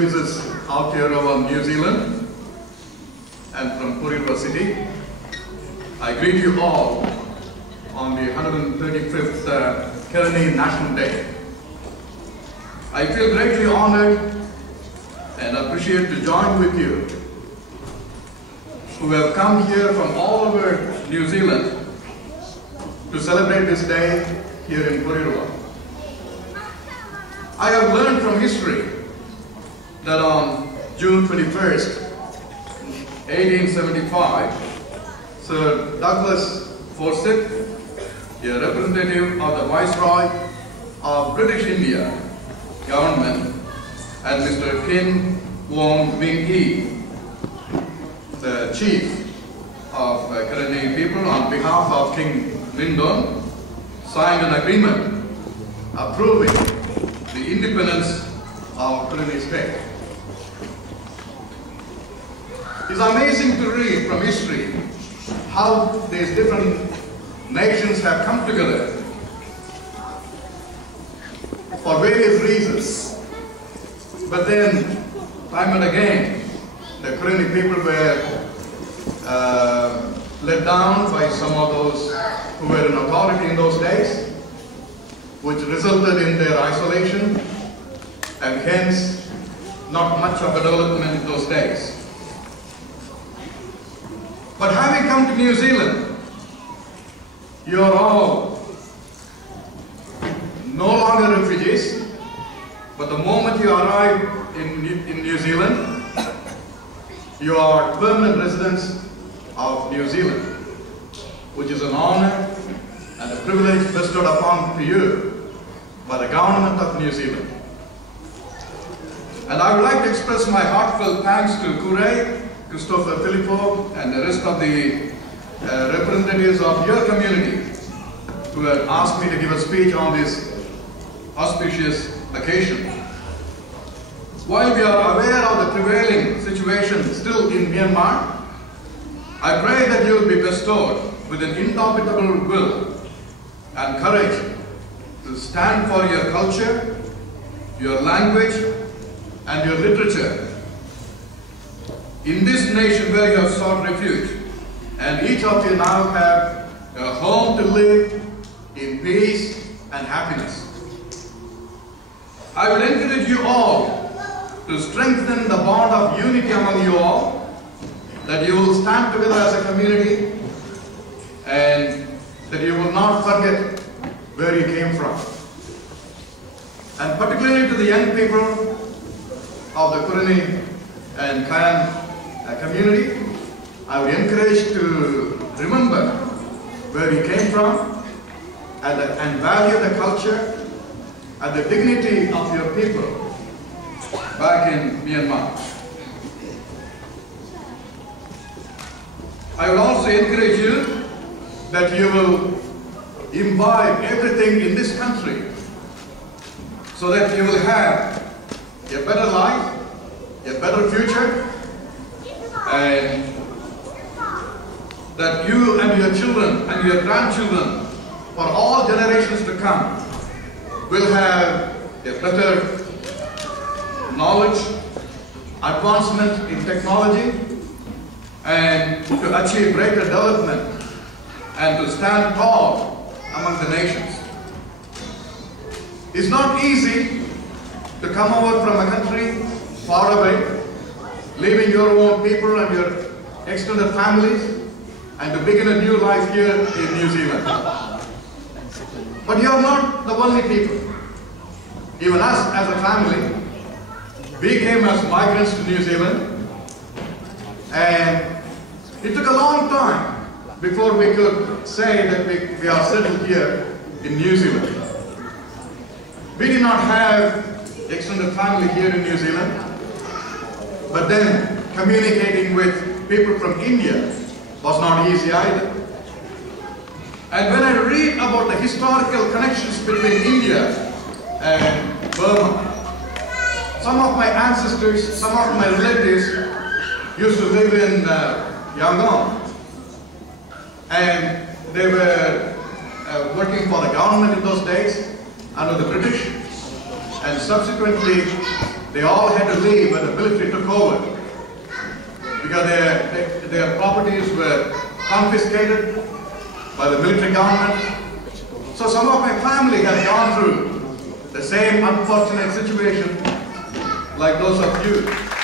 services out here over New Zealand and from Puriwa City. I greet you all on the 135th Karenni National Day. I feel greatly honored and appreciate to join with you who have come here from all over New Zealand to celebrate this day here in Puriwa. I have learned from history that on June 21st, 1875, Sir Douglas Forsyth, a representative of the Viceroy of British India government, and Mr. Kin Wong Wing Yi, the chief of Karenni people, on behalf of King Lindon, signed an agreement approving the independence of Karenni state. It's amazing to read from history how these different nations have come together for various reasons. But then, time and again, the Karenni people were let down by some of those who were in authority in those days, which resulted in their isolation and hence not much of a development in those days. But having come to New Zealand, you are all no longer refugees, but the moment you arrive in New Zealand, you are permanent residents of New Zealand, which is an honor and a privilege bestowed upon you by the government of New Zealand. And I would like to express my heartfelt thanks to Kure, Christopher Filippo, and the rest of the representatives of your community who have asked me to give a speech on this auspicious occasion. While we are aware of the prevailing situation still in Myanmar, I pray that you will be bestowed with an indomitable will and courage to stand for your culture, your language, and your literature in this nation where you have sought refuge, and each of you now have a home to live in peace and happiness. I will encourage you all to strengthen the bond of unity among you all, that you will stand together as a community and that you will not forget where you came from. And particularly to the young people of the Karenni and Kayan community, I would encourage to remember where you came from and value the culture and the dignity of your people back in Myanmar. I will also encourage you that you will imbibe everything in this country so that you will have a better life, a better future, and that you and your children and your grandchildren for all generations to come will have a better knowledge, advancement in technology, and to achieve greater development and to stand tall among the nations. It's not easy to come over from a country far away, leaving your own people and your extended families, and to begin a new life here in New Zealand. But you are not the only people. Even us as a family, we came as migrants to New Zealand, and it took a long time before we could say that we are settled here in New Zealand. We did not have extended family here in New Zealand, but then communicating with people from India was not easy either. And when I read about the historical connections between India and Burma, some of my ancestors, some of my relatives used to live in Yangon, and they were working for the government in those days under the British, and subsequently They all had to leave when the military took over because their properties were confiscated by the military government. So some of my family has gone through the same unfortunate situation like those of you.